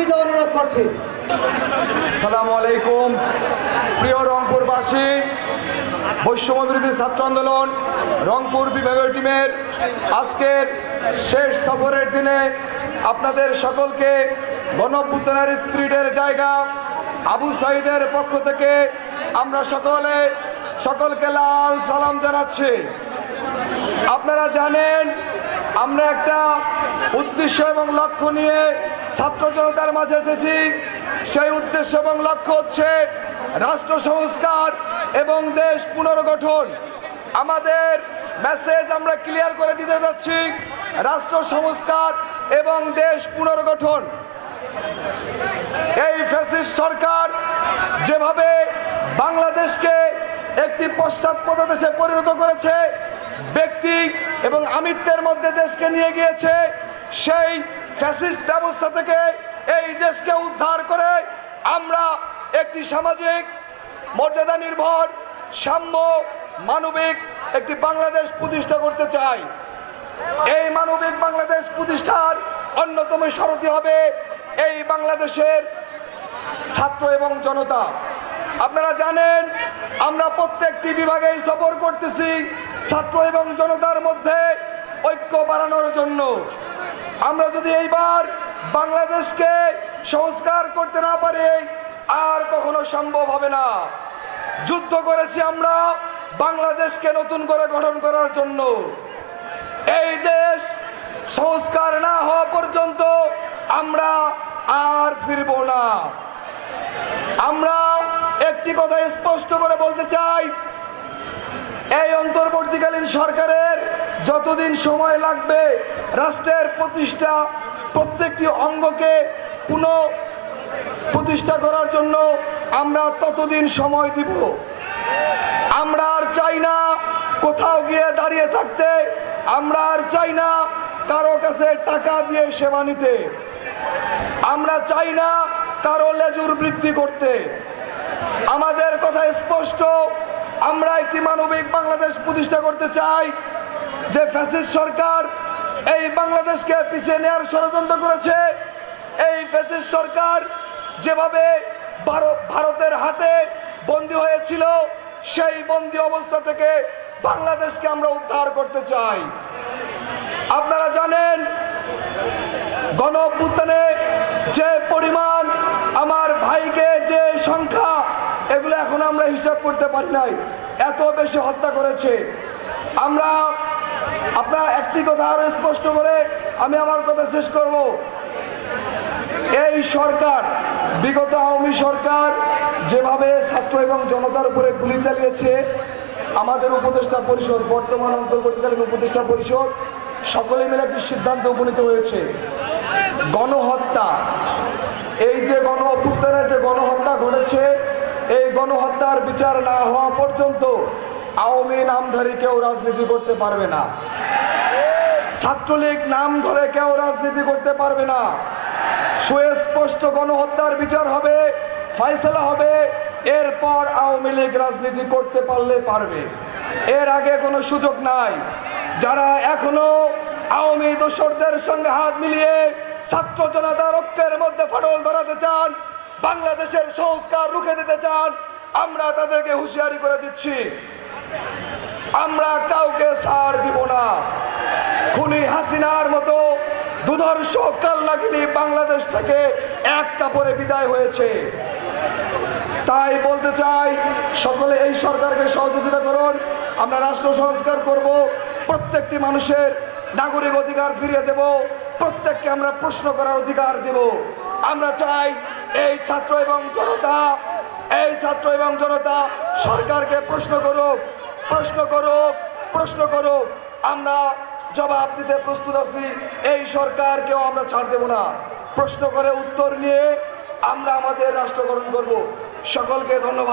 বিনীত অনুরোধ করছি। সালামু আলাইকুম, প্রিয় রংপুরবাসী, বৈষম্য বিরোধী ছাত্র আন্দোলন, রংপুর বিভাগীয় টিমের আজকের শেষ সফরের দিনে আপনাদের সকলকে গণপুতনের স্পিরিটের জায়গা আবু সাইদের পক্ষ থেকে আমরা সকলে, সকলকে লাল সালাম জানাচ্ছি। আপনারা জানেন, আমরা একটা উদ্দেশ্য এবং লক্ষ্য নিয়ে ছাত্র জনতার মাঝে এসেছি। সেই উদ্দেশ্য এবং লক্ষ্য হচ্ছে রাষ্ট্র সংস্কার এবং দেশ পুনর্গঠন। আমাদের মেসেজ আমরা ক্লিয়ার করে দিতে যাচ্ছি, রাষ্ট্র সংস্কার এবং দেশ পুনর্গঠন। এই ফ্যাসিস্ট সরকার যেভাবে বাংলাদেশকে একটি পশ্চাৎপদ দেশে পরিণত করেছে, ব্যক্তি এবং আমিত্বের মধ্যে দেশকে নিয়ে গিয়েছে, সেই ফ্যাসিস্ট ব্যবস্থা থেকে এই দেশকে উদ্ধার করে আমরা একটি সামাজিক মর্যাদা নির্ভর, সাম্য, মানবিক একটি বাংলাদেশ প্রতিষ্ঠা করতে চাই। এই মানবিক বাংলাদেশ প্রতিষ্ঠার অন্যতম সরতি হবে এই বাংলাদেশের ছাত্র এবং জনতা। আপনারা জানেন, আমরা প্রত্যেকটি বিভাগেই সফর করতেছি ছাত্র এবং জনতার মধ্যে ঐক্য বাড়ানোর জন্য। আমরা যদি এইবার বাংলাদেশকে সংস্কার করতে না পারি, আর কখনো সম্ভব হবে না। যুদ্ধ করেছি আমরা বাংলাদেশকে নতুন করে গঠন করার জন্য। এই দেশ সংস্কার না হওয়া পর্যন্ত আমরা আর ফিরব না। আমরা একটি কথা স্পষ্ট করে বলতে চাই, এই অন্তর্বর্তীকালীন সরকারের যতদিন সময় লাগবে, রাষ্ট্রের প্রতিষ্ঠা প্রত্যেকটি অঙ্গকে পুনঃ প্রতিষ্ঠা করার জন্য আমরা ততদিন সময় দিব। আমরা আর চাই না কোথাও গিয়ে দাঁড়িয়ে থাকতে, আমরা আর চাই না কারও কাছে টাকা দিয়ে সেবা নিতে। আমরা চাই না কারও লেজুর বৃদ্ধি করতে। আমাদের কথা স্পষ্ট, আমরা একটি মানবিক বাংলাদেশ প্রতিষ্ঠা করতে চাই। যে ফ্যাসিস সরকার এই বাংলাদেশকে পিছিয়ে নেওয়ার ষড়যন্ত্র করেছে, এই ফ্যাসিস্ট সরকার যেভাবে ভারত- ভারতের হাতে বন্দী হয়েছিল, সেই বন্দী অবস্থা থেকে বাংলাদেশকে আমরা উদ্ধার করতে চাই। আপনারা জানেন, গণ যে পরিমাণ আমার ভাইকে যে সংখ্যা, এগুলো এখন আমরা হিসাব করতে পারি নাই। এত বেশি হত্যা করেছে। আমরা আপনার একটি কথা আরও স্পষ্ট করে আমি আমার কথা শেষ করব। এই সরকার, বিগত আওয়ামী সরকার যেভাবে ছাত্র এবং জনতার উপরে গুলি চালিয়েছে, আমাদের উপদেষ্টা পরিষদ, বর্তমান অন্তর্বর্তীকালীন উপদেষ্টা পরিষদ, সকলে মিলে একটি সিদ্ধান্ত উপনীত হয়েছে। গণহত্যা। এই যে গণ অভ্যুত্থানের যে গণহত্যা ঘটেছে, এই গণহত্যার বিচার না হওয়া পর্যন্ত আওয়ামী নামধারী কেউ রাজনীতি করতে পারবে না। ছাত্রলীগ নাম ধরে কেউ রাজনীতি করতে পারবে না। সুস্পষ্ট গণহত্যার বিচার হবে, ফয়সলা হবে, এরপর আওয়ামী লীগ রাজনীতি করতে পারলে পারবে। এর আগে কোনো সুযোগ নাই। যারা এখনও আওয়ামী দোসরদের সঙ্গে হাত মিলিয়ে ছাত্র জনতা রক্তের মধ্যে ফাটল ধরাতে চান, বাংলাদেশের সংস্কার রুখে দিতে চান, আমরা তাদেরকে হুঁশিয়ারি করে দিচ্ছি। আমরা কাউকে সার দিব না। খুনি হাসিনার মতো দুধর্ষ কালনাগিনী বাংলাদেশ থেকে এক কাপড়ে বিদায় হয়েছে। তাই বলতে চাই, সকলে এই সরকারকে সহযোগিতা করুন। আমরা রাষ্ট্র সংস্কার করব, প্রত্যেকটি মানুষের নাগরিক অধিকার ফিরিয়ে দেব, প্রত্যেককে আমরা প্রশ্ন করার অধিকার দেব। আমরা চাই এই ছাত্র এবং জনতা, এই ছাত্র এবং জনতা সরকারকে প্রশ্ন করুক। প্রশ্ন করো প্রশ্ন করো। আমরা জবাব দিতে প্রস্তুত আছি, এই সরকার কেউ আমরা ছাড় দেব না। প্রশ্ন করে উত্তর নিয়ে আমরা আমাদের রাষ্ট্রকরণ করব। সকলকে ধন্যবাদ।